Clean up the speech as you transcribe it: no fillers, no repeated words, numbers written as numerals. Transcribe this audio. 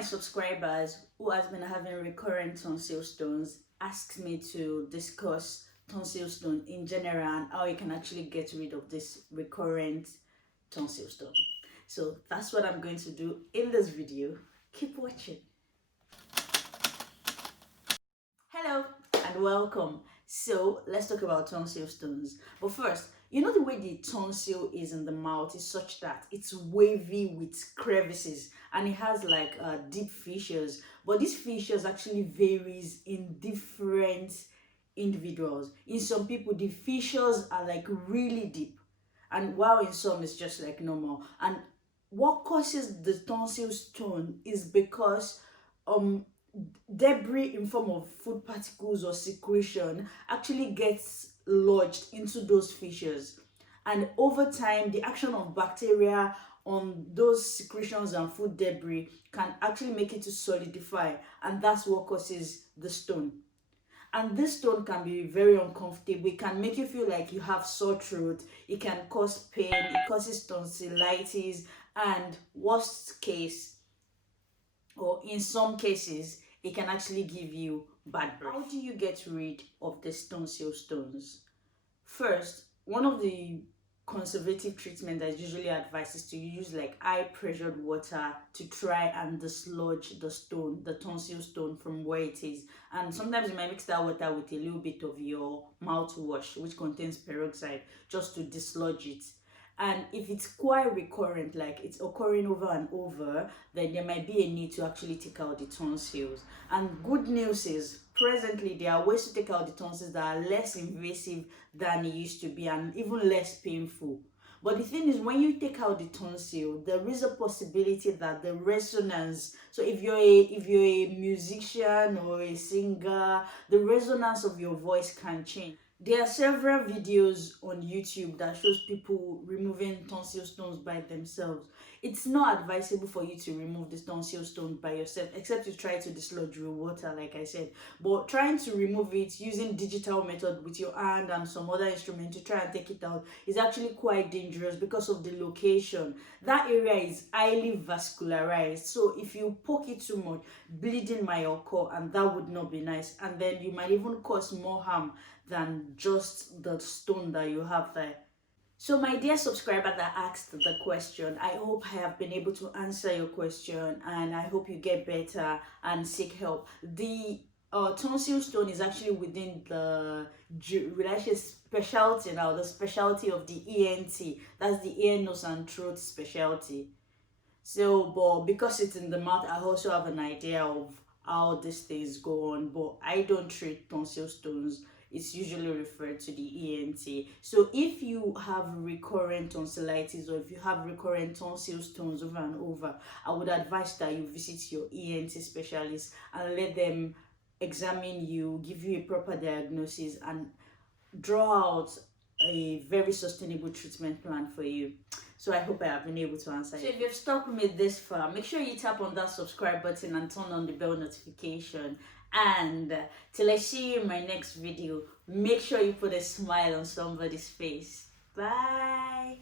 my subscribers who has been having recurrent tonsil stones asked me to discuss tonsil stone in general and how you can actually get rid of this recurrent tonsil stone. So that's what I'm going to do in this video. Keep watching. Hello and welcome. So let's talk about tonsil stones. But first, you know the way the tonsil is in the mouth is such that it's wavy with crevices and it has like deep fissures. But these fissures actually varies in different individuals. In some people, the fissures are like really deep, and while in some it's just like normal. And what causes the tonsil stone is because debris in form of food particles or secretion actually gets lodged into those fissures, and over time the action of bacteria on those secretions and food debris can actually make it to solidify, and that's what causes the stone. And this stone can be very uncomfortable. It can make you feel like you have sore throat. It can cause pain. It causes tonsillitis, and worst case, or in some cases, it can actually give you bad breath. How do you get rid of the tonsil stones? First, one of the conservative treatment that is usually advised is to use like high pressured water to try and dislodge the stone, the tonsil stone, from where it is. And sometimes you might mix that water with a little bit of your mouthwash, which contains peroxide, just to dislodge it. And if it's quite recurrent, like it's occurring over and over, then there might be a need to actually take out the tonsils. And good news is, presently there are ways to take out the tonsils that are less invasive than it used to be and even less painful. But the thing is, when you take out the tonsil, there is a possibility that the resonance, so if you're a musician or a singer, the resonance of your voice can change. There are several videos on YouTube that shows people removing tonsil stones by themselves. It's not advisable for you to remove this tonsil stone by yourself, except you try to dislodge with water, like I said. But trying to remove it using digital method with your hand and some other instrument to try and take it out is actually quite dangerous because of the location. That area is highly vascularized, so if you poke it too much, bleeding might occur, and that would not be nice. And then you might even cause more harm than just the stone that you have there. So my dear subscriber that asked the question, I hope I have been able to answer your question, and I hope you get better and seek help. The tonsil stone is actually within the specialty now, the specialty of the ENT. That's the ear, nose and throat specialty. So, but because it's in the mouth, I also have an idea of how these things go on, but I don't treat tonsil stones. It's usually referred to the ENT. So if you have recurrent tonsillitis or if you have recurrent tonsil stones over and over, I would advise that you visit your ENT specialist and let them examine you, give you a proper diagnosis, and draw out a very sustainable treatment plan for you. So I hope I have been able to answer you. So if you've stuck with me this far, make sure you tap on that subscribe button and turn on the bell notification. And till I see you in my next video, make sure you put a smile on somebody's face. Bye.